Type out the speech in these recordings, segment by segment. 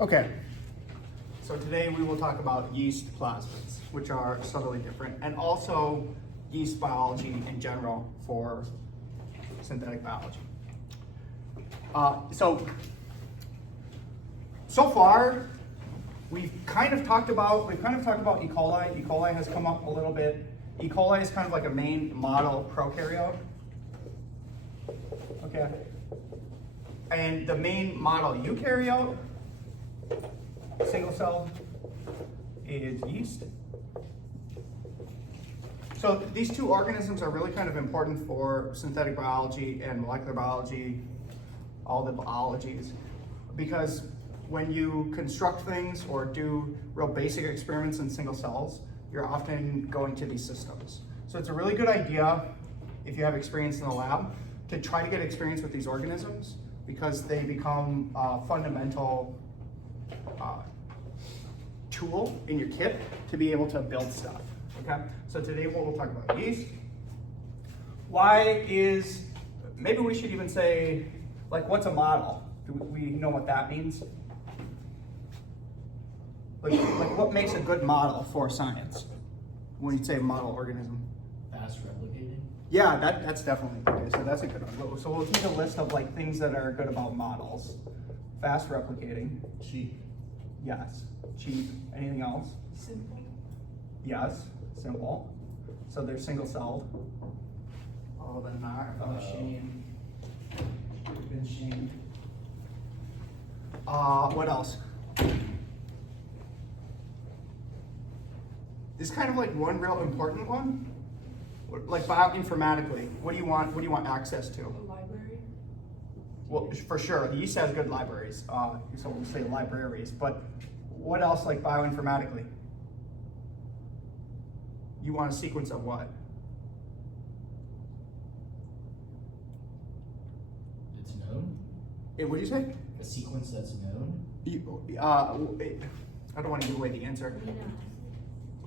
Okay, so today we will talk about yeast plasmids, which are subtly different, and also yeast biology in general for synthetic biology. So far, we've kind of talked about E. coli. E. coli has come up a little bit. E. coli is kind of like a main model prokaryote. Okay. And the main model eukaryote, single cell, is yeast. So these two organisms are really kind of important for synthetic biology and molecular biology, all the biologies, because when you construct things or do real basic experiments in single cells, you're often going to these systems. So it's a really good idea, if you have experience in the lab, to try to get experience with these organisms, because they become a fundamental tool in your kit to be able to build stuff, okay? So today we'll talk about yeast. Maybe we should even say, like, what's a model? Do we know what that means? Like what makes a good model for science when you say model organism? Fast replicating? Yeah, that's definitely okay. So that's a good one. So we'll keep a list of like things that are good about models. Fast replicating. Cheap. Yes. Cheap. Anything else? Simple. Yes. Simple. So they're single celled. Oh, they're not a machine. Machine. What else? This is kind of like one real important one. Like bioinformatically, what do you want access to? A library. Well, for sure, yeast has good libraries. So we'll say libraries, but what else, like bioinformatically? You want a sequence of what? It's known? What did you say? A sequence that's known? I don't want to give away the answer.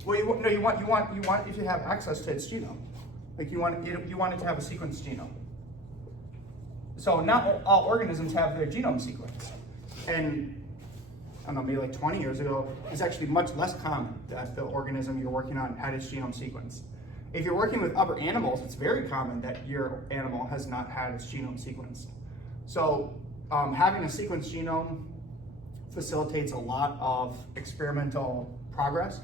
Well, you want if you have access to its genome, like you want it to have a sequenced genome. So not all organisms have their genome sequence, and I don't know, maybe like 20 years ago, it's actually much less common that the organism you're working on had its genome sequenced. If you're working with other animals, it's very common that your animal has not had its genome sequenced. So having a sequenced genome facilitates a lot of experimental progress.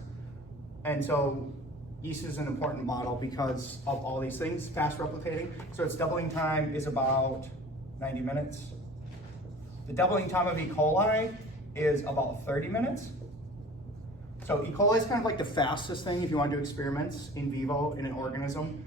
And so yeast is an important model because of all these things, fast replicating. So its doubling time is about 90 minutes. The doubling time of E. coli is about 30 minutes. So E. coli is kind of like the fastest thing if you want to do experiments in vivo in an organism.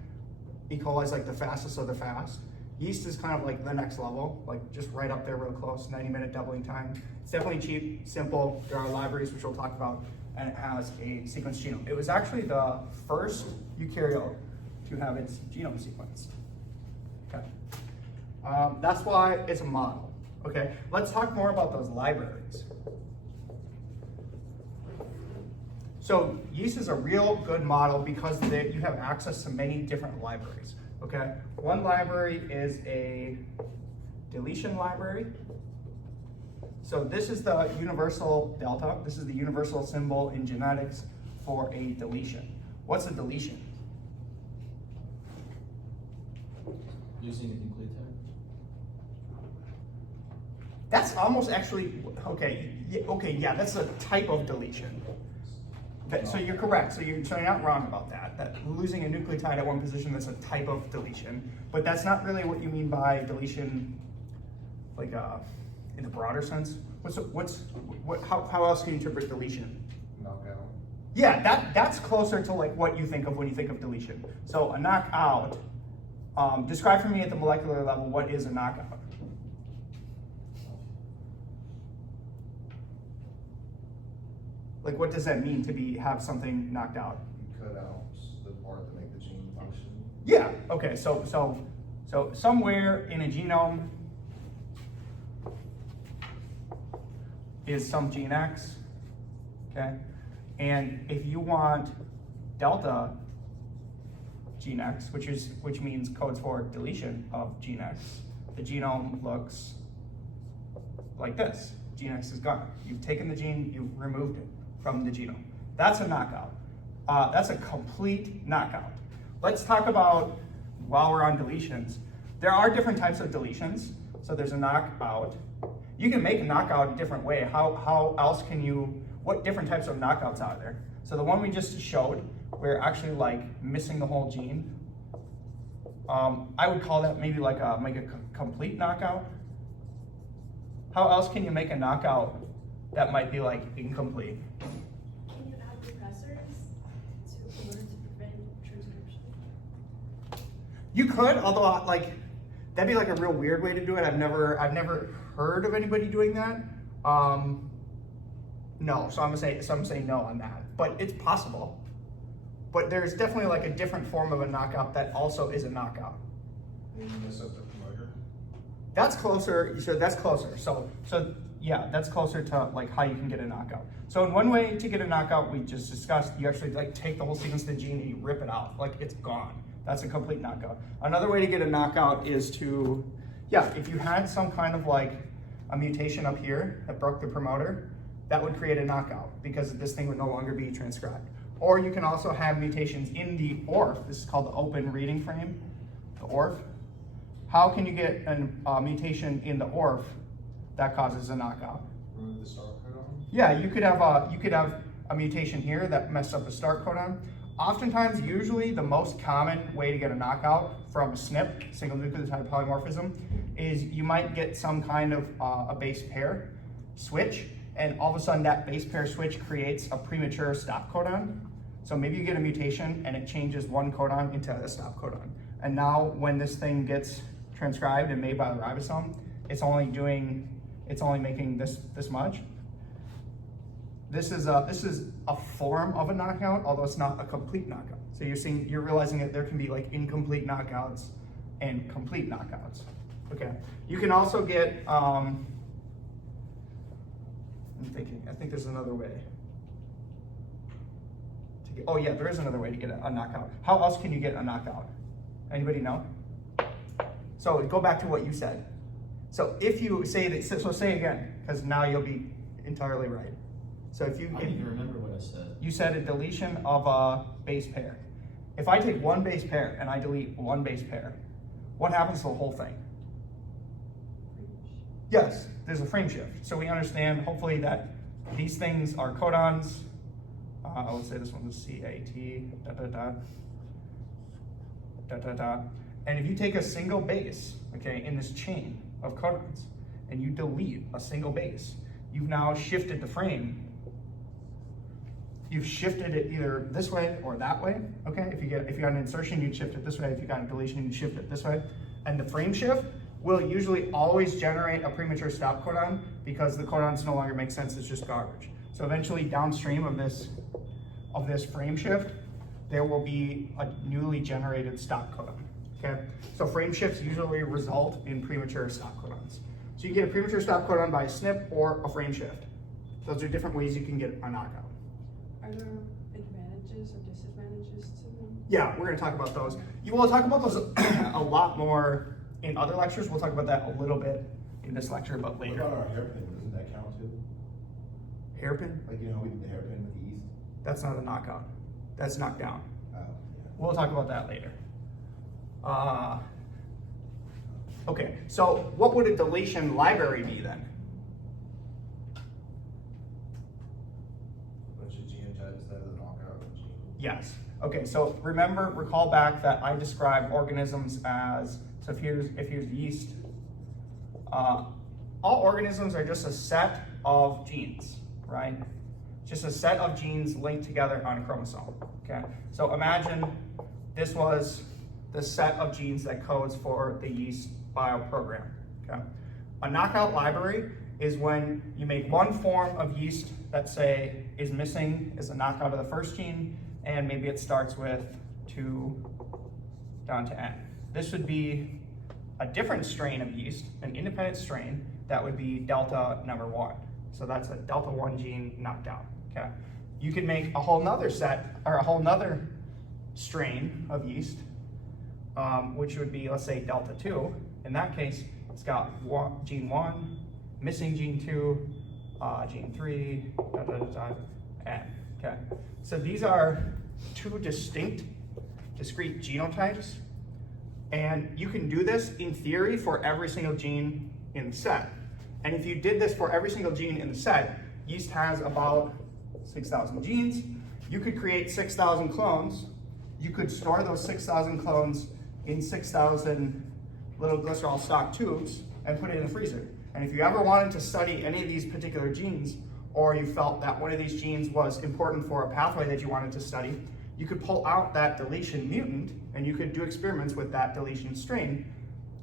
E. coli is like the fastest of the fast. Yeast is kind of like the next level, like just right up there real close, 90-minute doubling time. It's definitely cheap, simple. There are libraries, which we'll talk about, and it has a sequenced genome. It was actually the first eukaryote to have its genome sequenced. Okay, that's why it's a model. Okay, let's talk more about those libraries. So yeast is a real good model because you have access to many different libraries. Okay, one library is a deletion library. So this is the universal delta. This is the universal symbol in genetics for a deletion. What's a deletion? Losing a nucleotide? That's almost actually, okay, yeah, that's a type of deletion. So you're correct, so you're not wrong about that. That losing a nucleotide at one position, that's a type of deletion. But that's not really what you mean by deletion, like in the broader sense. How else can you interpret deletion? Knockout. Yeah, that's closer to like what you think of when you think of deletion. So a knockout, describe for me at the molecular level, what is a knockout? Like, what does that mean to have something knocked out? You cut out the part that make the gene function. Yeah, okay, so somewhere in a genome is some gene X, okay? And if you want delta gene X, which means codes for deletion of gene X, the genome looks like this. gene X is gone. You've taken the gene, you've removed it from the genome. That's a knockout. That's a complete knockout. Let's talk about, while we're on deletions, there are different types of deletions. So there's a knockout. You can make a knockout a different way. How else can you, what different types of knockouts are there? So the one we just showed, we're actually like missing the whole gene. I would call that maybe like a complete knockout. How else can you make a knockout that might be like incomplete? Can you add repressors in order to prevent transcription? You could, although like that'd be like a real weird way to do it. I've never heard of anybody doing that. No, so I'm gonna say no on that. But it's possible. But there's definitely like a different form of a knockout that also is a knockout. Mess up the promoter. That's closer. So that's closer. So yeah, that's closer to like how you can get a knockout. So in one way to get a knockout, we just discussed, you actually like take the whole sequence of the gene and you rip it out, like it's gone. That's a complete knockout. Another way to get a knockout is to, yeah, if you had some kind of like a mutation up here that broke the promoter, that would create a knockout because this thing would no longer be transcribed. Or you can also have mutations in the ORF. This is called the open reading frame, the ORF. How can you get a mutation in the ORF that causes a knockout? Remove the start codon? Yeah, you could have a mutation here that messed up the start codon. Oftentimes, usually the most common way to get a knockout from a SNP, single nucleotide polymorphism, is you might get some kind of a base pair switch, and all of a sudden that base pair switch creates a premature stop codon. So maybe you get a mutation and it changes one codon into a stop codon. And now when this thing gets transcribed and made by the ribosome, it's only making this much. This is a form of a knockout, although it's not a complete knockout. So you're realizing that there can be like incomplete knockouts and complete knockouts. Okay. You can also get, I think there's another way. Oh yeah, there is another way to get a knockout. How else can you get a knockout? Anybody know? So go back to what you said. So if you say that, so say again, because now you'll be entirely right. So if you, I don't even remember what I said. You said a deletion of a base pair. If I take one base pair and I delete one base pair, what happens to the whole thing? Yes, there's a frame shift. So we understand, hopefully, that these things are codons. I would say this one is CAT, dot, dot, dot, dot, dot, dot. And if you take a single base, okay, in this chain of codons, and you delete a single base, you've now shifted the frame. You've shifted it either this way or that way, okay? If you got an insertion, you'd shift it this way. If you got a deletion, you'd shift it this way. And the frame shift will usually always generate a premature stop codon because the codons no longer make sense, it's just garbage. So eventually downstream of this frame shift, there will be a newly generated stop codon, okay? So frame shifts usually result in premature stop codons. So you get a premature stop codon by a SNP or a frame shift. Those are different ways you can get a knockout. Are there advantages or disadvantages to them? Yeah, we're gonna talk about those. You will talk about those a lot more in other lectures. We'll talk about that a little bit in this lecture, but What later. about our hairpin? Doesn't that count too? Hairpin? Like, you know, we did the hairpin with the yeast? That's not a knockout. That's knocked down. Oh, yeah. We'll talk about that later. Okay, so what would a deletion library be then? A bunch of genotypes that are the knockout of gene. Yes. Okay, so recall back that I described organisms as, so if here's yeast, all organisms are just a set of genes, right? Just a set of genes linked together on a chromosome, okay? So imagine this was the set of genes that codes for the yeast bioprogram, okay? A knockout library is when you make one form of yeast that, say, is missing as a knockout of the first gene, and maybe it starts with 2 down to N. This would be a different strain of yeast, an independent strain, that would be delta number 1. So that's a delta 1 gene knocked out, okay? You could make a whole nother set, or a whole nother strain of yeast, which would be, let's say, delta 2. In that case, it's got gene 1, missing gene 2, gene 3, N. Okay. So these are two distinct, discrete genotypes, and you can do this in theory for every single gene in the set. And if you did this for every single gene in the set, yeast has about 6,000 genes. You could create 6,000 clones. You could store those 6,000 clones in 6,000 little glycerol stock tubes and put it in the freezer. And if you ever wanted to study any of these particular genes, or you felt that one of these genes was important for a pathway that you wanted to study, you could pull out that deletion mutant and you could do experiments with that deletion strain,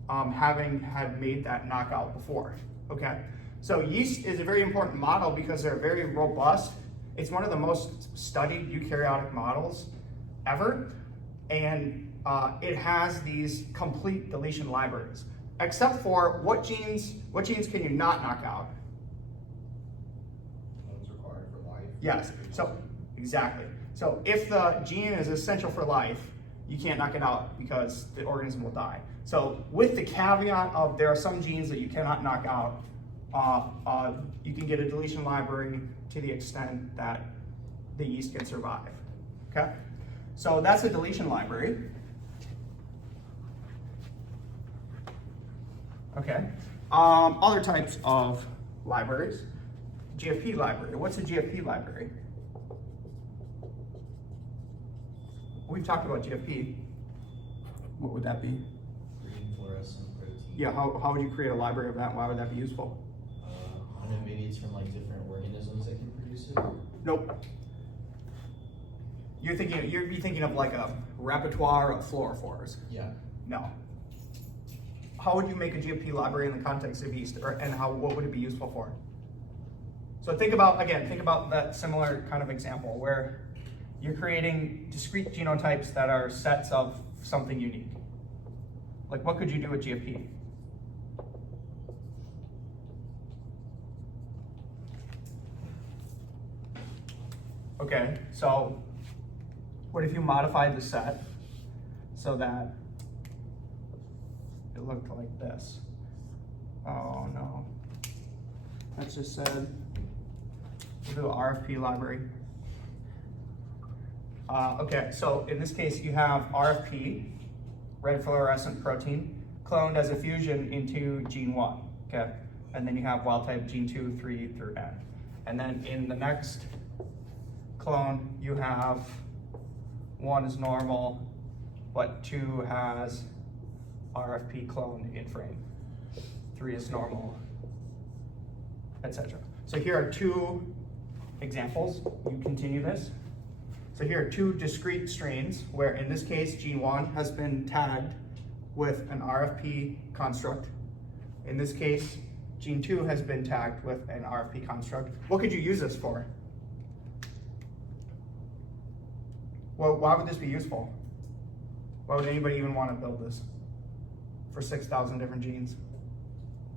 having had made that knockout before. Okay, so yeast is a very important model because they're very robust. It's one of the most studied eukaryotic models ever, and it has these complete deletion libraries, except for what genes can you not knock out? One's required for life. Yes, so exactly. So if the gene is essential for life, you can't knock it out because the organism will die. So with the caveat of there are some genes that you cannot knock out, you can get a deletion library to the extent that the yeast can survive, okay? So that's a deletion library. Okay, other types of libraries. GFP library. What's a GFP library? We've talked about GFP. What would that be? Green fluorescent protein. Yeah, how would you create a library of that? Why would that be useful? I don't know, maybe it's from like different organisms that can produce it. Nope. You'd be thinking of like a repertoire of fluorophores. Yeah. No. How would you make a GFP library in the context of yeast, what would it be useful for? So think about that similar kind of example where you're creating discrete genotypes that are sets of something unique. Like what could you do with GFP? Okay, so what if you modified the set so that it looked like this? Oh no. That's just said, we'll do an RFP library. Okay, so in this case you have RFP, red fluorescent protein, cloned as a fusion into gene 1, okay? And then you have wild type gene 2, 3 through N. And then in the next clone, you have 1 is normal, but 2 has RFP clone in frame. 3 is normal, etc. So here are 2 examples. You continue this. So here are 2 discrete strains where in this case, gene 1 has been tagged with an RFP construct. In this case, gene 2 has been tagged with an RFP construct. What could you use this for? Well, why would this be useful? Why would anybody even want to build this for 6,000 different genes?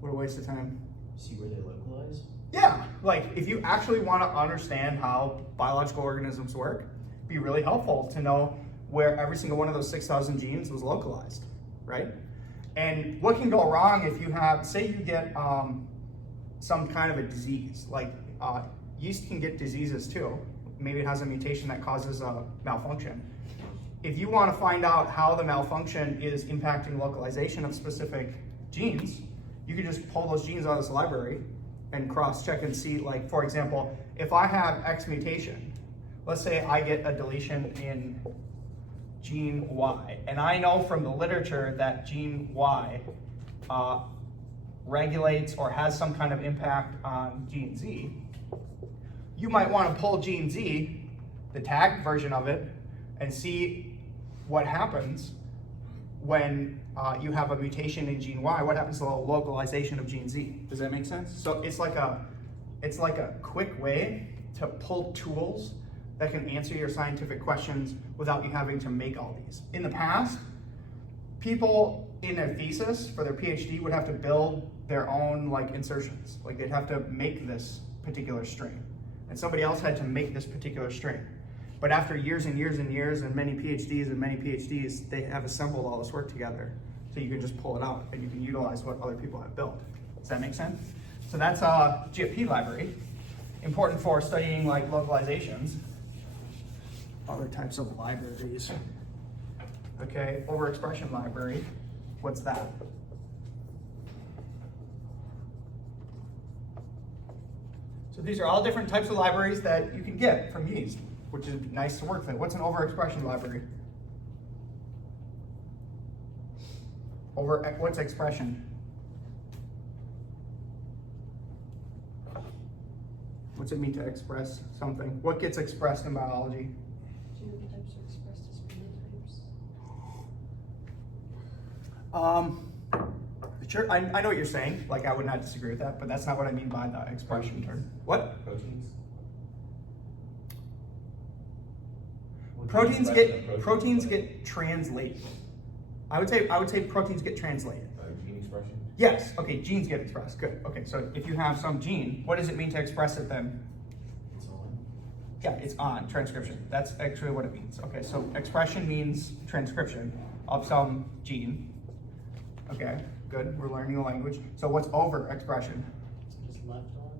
What a waste of time. See where they localize? Yeah, like if you actually want to understand how biological organisms work, it'd be really helpful to know where every single one of those 6,000 genes was localized, right? And what can go wrong if you have, say you get some kind of a disease, like yeast can get diseases too. Maybe it has a mutation that causes a malfunction. If you want to find out how the malfunction is impacting localization of specific genes, you can just pull those genes out of this library and cross-check and see, like, for example, if I have X mutation, let's say I get a deletion in gene Y, and I know from the literature that gene Y regulates or has some kind of impact on gene Z, you might want to pull gene Z, the tagged version of it, and see what happens when you have a mutation in gene Y. What happens to the localization of gene Z? Does that make sense? So it's like a quick way to pull tools that can answer your scientific questions without you having to make all these. In the past, people in their thesis for their PhD would have to build their own like insertions. Like they'd have to make this particular strain, and somebody else had to make this particular strain. But after years and years and years and many PhDs, they have assembled all this work together. So you can just pull it out and you can utilize what other people have built. Does that make sense? So that's a GFP library. important for studying like localizations. Other types of libraries. Okay, overexpression library. What's that? So these are all different types of libraries that you can get from Yeast, which is nice to work with. What's an overexpression library? What's expression? What's it mean to express something? What gets expressed in biology? Genotypes are expressed as phenotypes. Sure, I know what you're saying. Like, I would not disagree with that, but that's not what I mean by the expression term. What? Proteins? Proteins get translated. I would say proteins get translated. Gene expression? Yes. Okay. Genes get expressed. Good. Okay. So if you have some gene, what does it mean to express it then? It's on. Yeah, it's on transcription. That's actually what it means. Okay. So expression means transcription of some gene. Okay. Good. We're learning the language. So what's over expression? Just left on.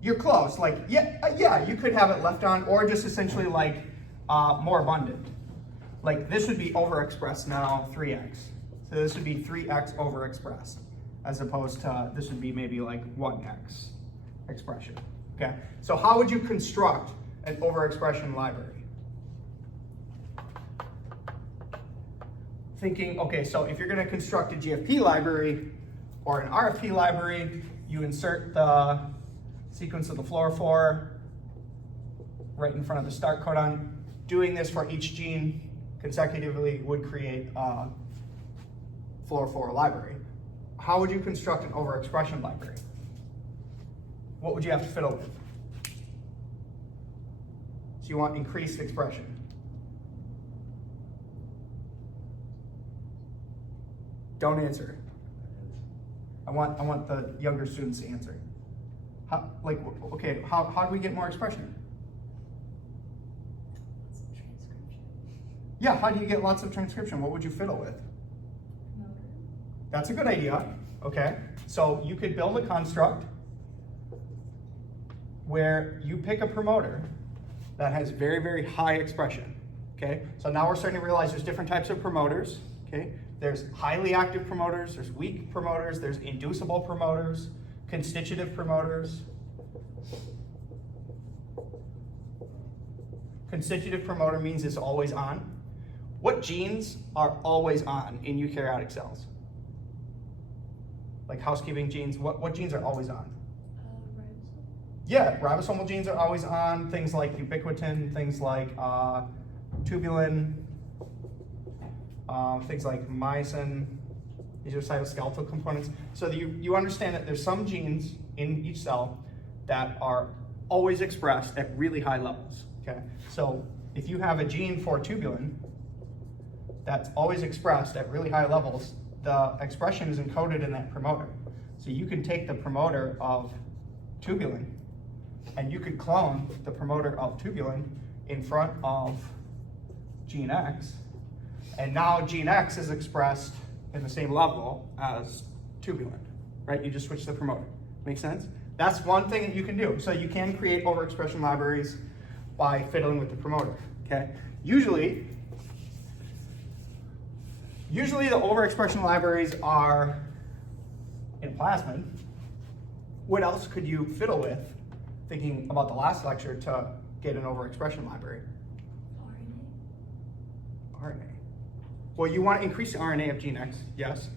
You're close. Like, yeah, you could have it left on, or just essentially like more abundant. Like this would be overexpressed now 3x. So this would be 3x overexpressed, as opposed to this would be maybe like 1x expression. Okay. So how would you construct an overexpression library? Thinking, okay, so if you're going to construct a GFP library or an RFP library, you insert the sequence of the fluorophore right in front of the start codon. Doing this for each gene consecutively would create a fluorophore library. How would you construct an overexpression library? What would you have to fiddle with? So you want increased expression. Don't answer. I want the younger students to answer. How do we get more expression? Lots of transcription. Yeah, how do you get lots of transcription? What would you fiddle with? Promoter. That's a good idea. Okay, so you could build a construct where you pick a promoter that has very, very high expression. Okay, so now we're starting to realize there's different types of promoters. Okay, there's highly active promoters, there's weak promoters, there's inducible promoters, constitutive promoters. Constitutive promoter means it's always on. What genes are always on in eukaryotic cells? Like housekeeping genes, what genes are always on? Ribosome. Yeah, ribosomal genes are always on. Things like ubiquitin, things like tubulin, things like myosin. These are cytoskeletal components. So that you understand that there's some genes in each cell that are always expressed at really high levels. Okay, so if you have a gene for tubulin that's always expressed at really high levels, the expression is encoded in that promoter. So you can take the promoter of tubulin and you could clone the promoter of tubulin in front of gene X, and now gene X is expressed in the same level as tubulin, right? You just switch the promoter. Make sense? That's one thing that you can do. So you can create overexpression libraries by fiddling with the promoter, okay? Usually the overexpression libraries are in plasmid. What else could you fiddle with, thinking about the last lecture, to get an overexpression library? RNA. Well, you want to increase the RNA of gene X, yes.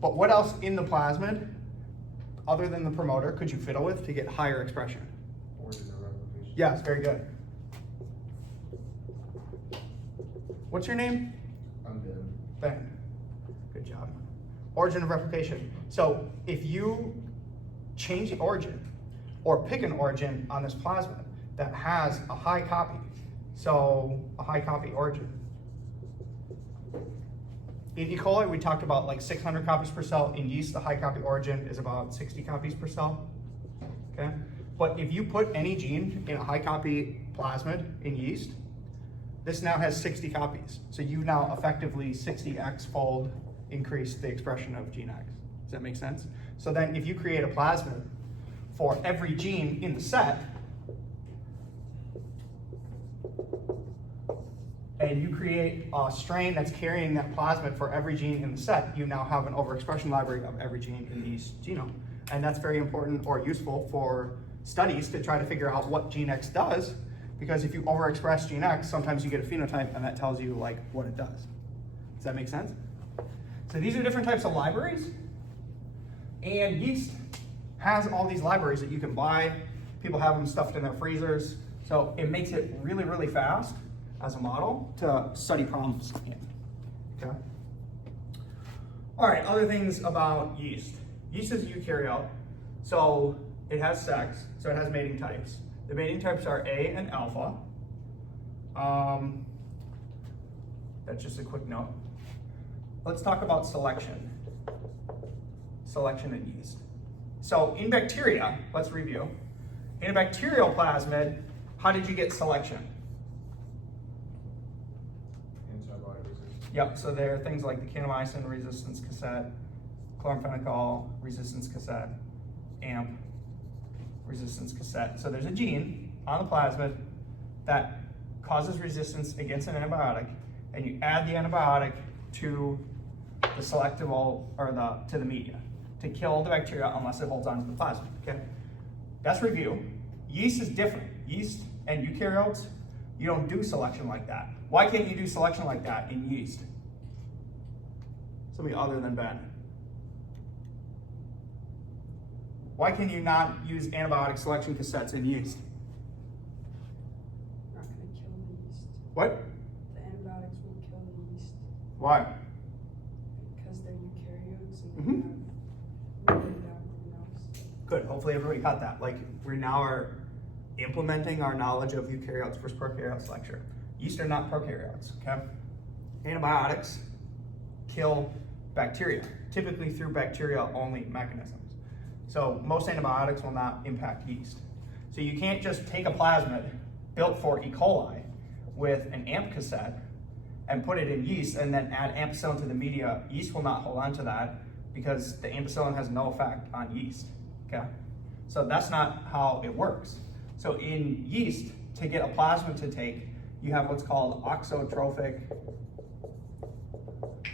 But what else in the plasmid, other than the promoter, could you fiddle with to get higher expression? Origin of replication? Yes, very good. What's your name? I'm Ben. Ben. Good job. Origin of replication. So if you change the origin or pick an origin on this plasmid that has a high copy, so a high copy origin. In E. coli, we talked about like 600 copies per cell. In yeast, the high copy origin is about 60 copies per cell. Okay? But if you put any gene in a high copy plasmid in yeast, this now has 60 copies. So you now effectively 60x fold increase the expression of gene X. Does that make sense? So then if you create a plasmid for every gene in the set, and you create a strain that's carrying that plasmid for every gene in the set, you now have an overexpression library of every gene in the yeast genome. And that's very important or useful for studies to try to figure out what gene X does, because if you overexpress gene X, sometimes you get a phenotype and that tells you like what it does. Does that make sense? So these are different types of libraries, and yeast has all these libraries that you can buy. People have them stuffed in their freezers. So it makes it really, really fast as a model to study problems in, okay? All right, other things about yeast. Yeast is a eukaryote, so it has sex, so it has mating types. The mating types are A and alpha. That's just a quick note. Let's talk about selection. Selection in yeast. So in bacteria, let's review. In a bacterial plasmid, how did you get selection? Antibiotic resistance. Yep, so there are things like the kanamycin resistance cassette, chloramphenicol resistance cassette, AMP resistance cassette. So there's a gene on the plasmid that causes resistance against an antibiotic, and you add the antibiotic to the selectable, or to the media to kill the bacteria unless it holds on to the plasmid, okay? That's review. Yeast is different. Yeast and eukaryotes, you don't do selection like that. Why can't you do selection like that in yeast? Somebody other than Ben. Why can you not use antibiotic selection cassettes in yeast? Not gonna kill the yeast. What? The antibiotics won't kill the yeast Why? because they're eukaryotes and Mhm. they have broken down everything else. Good, hopefully everybody got that. Like, we now are implementing our knowledge of eukaryotes versus prokaryotes lecture. Yeast are not prokaryotes, okay? Antibiotics kill bacteria, typically through bacteria-only mechanisms. So most antibiotics will not impact yeast. So you can't just take a plasmid built for E. coli with an AMP cassette and put it in yeast and then add ampicillin to the media. Yeast will not hold on to that because the ampicillin has no effect on yeast, okay? So that's not how it works. So in yeast, to get a plasmid to take, you have what's called auxotrophic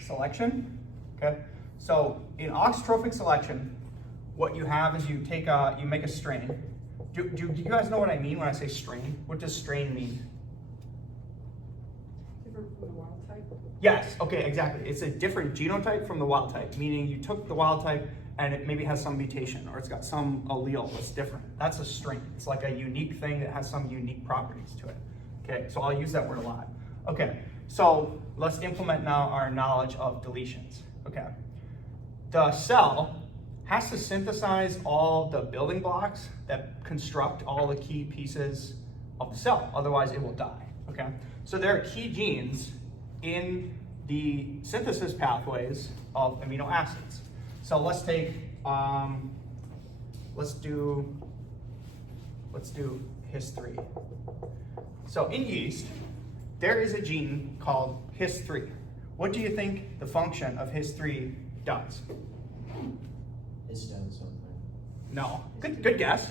selection, okay? So in auxotrophic selection, what you have is you make a strain. Do you guys know what I mean when I say strain? What does strain mean? Different from the wild type. Yes, okay, exactly. It's a different genotype from the wild type, meaning you took the wild type and it maybe has some mutation or it's got some allele that's different. That's a strain. It's like a unique thing that has some unique properties to it. Okay, so I'll use that word a lot. Okay, so let's implement now our knowledge of deletions. Okay, the cell has to synthesize all the building blocks that construct all the key pieces of the cell, otherwise it will die, okay? So there are key genes in the synthesis pathways of amino acids. So let's take, let's do His3. So in yeast, there is a gene called His3. What do you think the function of His3 does? Histone something. No. Good guess,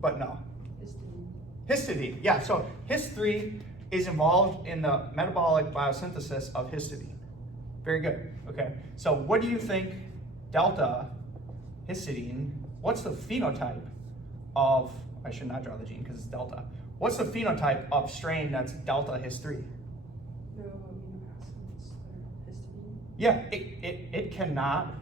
but no. Histamine. Histidine, yeah, so His3 is involved in the metabolic biosynthesis of histidine. Very good, okay. So what do you think delta histidine, what's the phenotype of, I should not draw the gene because it's delta. What's the phenotype of strain that's delta His3? No amino acids. They're histamine. Yeah, it cannot